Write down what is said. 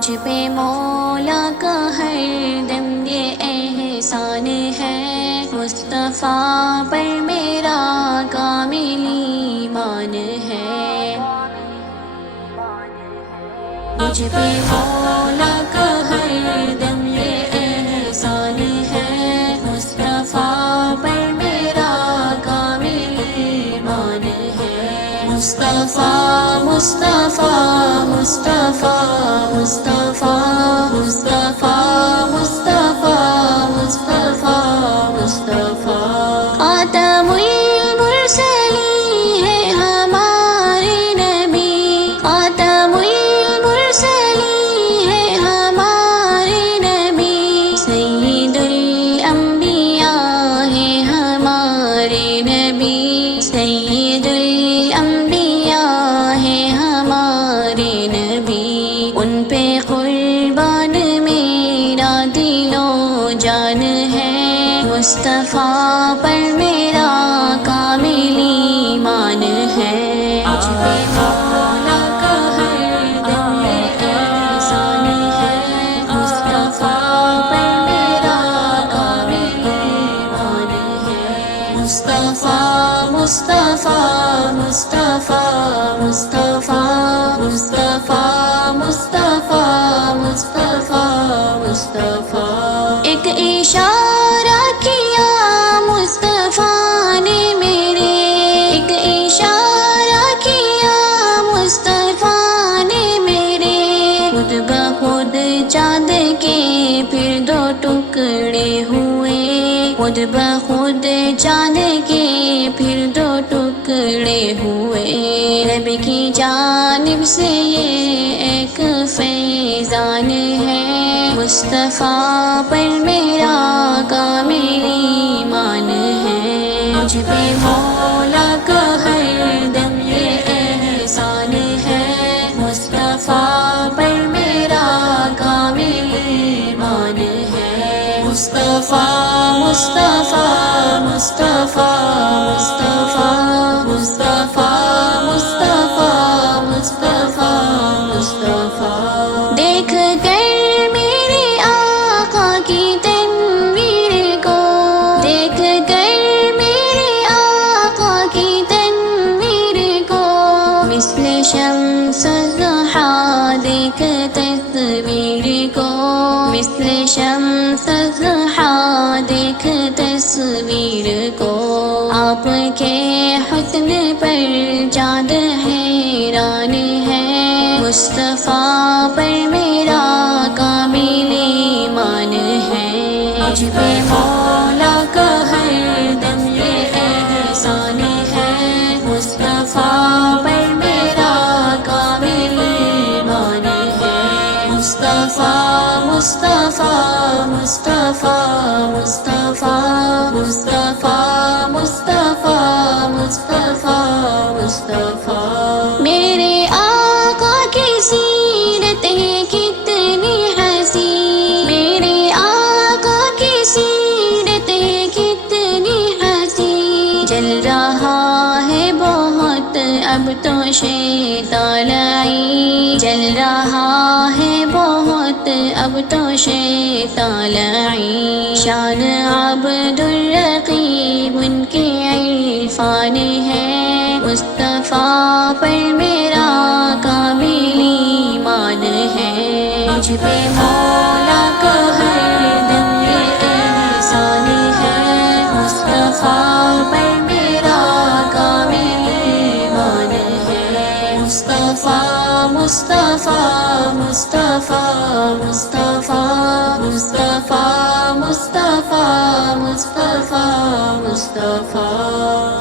مجھ پہ مولا کا ہر دم یہ احسان ہے، مصطفیٰ پر میرا کامل ایمان ہے۔ مجھ پہ مولا کا ہر دم یہ احسان ہے، مصطفیٰ پر میرا کامل ایمان ہے۔ مصطفیٰ مصطفیٰ مصطفیٰ مصطفیٰ مصطفیٰ مصطفیٰ مصطفیٰ مصطفیٰ خاتم المرسلین ہے ہمارے نبی، خاتم المرسلین ہے ہمارے نبی، سید الانبیاء ہے ہمارے نبی، سید الانبیاء ہے ہمارے نبی، ان پہ قربان میرا دل و جان ہے، مصطفیٰ پر میرا کامل ایمان ہے۔ مجھ پہ مولا کا ہر دم یہ احسان ہے، مصطفیٰ پر میرا کامل ایمان ہے۔ مصطفیٰ مصطفیٰ مصطفیٰ مصطفیٰ مصطفیٰ مصطفیٰ مصطفیٰ مصطفیٰ ایک اشارہ کیا مصطفیٰ نے میرے، ایک اشارہ کیا مصطفیٰ نے میرے، خود بخود چاند کے پھر دو ٹکڑے ہوئے، خود بخود چاند کے پھر دو ٹکڑے ہوئے، رب کی جانب سے یہ ایک فیضان ہے، مصطفیٰ پر میرا کامل ایمان ہے۔ مجھ پہ مولا کا ہر دم یہ احسان ہے، مصطفیٰ پر میرا کامل ایمان ہے۔ مصطفیٰ مصطفیٰ مصطفیٰ مصطفیٰ مصطفیٰ مصطفیٰ مصطفیٰ مصطفیٰ دیکھ کر میرے آقا کی تنویر کو، دیکھ کر میرے آقا کی تنویر کو، مثل شمس الضحیٰ دیکھ تصویر کو، مثل شمس الضحیٰ دیکھ تصویر کو، آپ کے حسن پر چاند حیران ہے، مصطفیٰ پر میرا کامل ایمان ہے۔ مجھ پہ مولا کا ہر دم یہ احسان ہے، مصطفیٰ پر میرا کامل ایمان ہے۔ مصطفیٰ مصطفیٰ مصطفیٰ مصطفیٰ مصطفیٰ مصطفیٰ مصطفیٰ مصطفیٰ میرے آقا کی سیرت ہے کتنی حسین، میرے آقا کی سیرت ہے کتنی حسین، جل رہا ہے بہت اب تو شیطان لعین، جل رہا ہے بہت اب تو شیطان لعین، شان عبد الرقیب ان کے عرفان ہے، مصطفیٰ پر میرا کامل ایمان ہے۔ مجھ پہ مولا کا ہر دم یہ احسان ہے، مصطفیٰ پر میرا کامل ایمان ہے۔ مصطفیٰ مصطفیٰ مصطفیٰ مصطفیٰ مصطفیٰ مصطفیٰ مصطفیٰ مصطفیٰ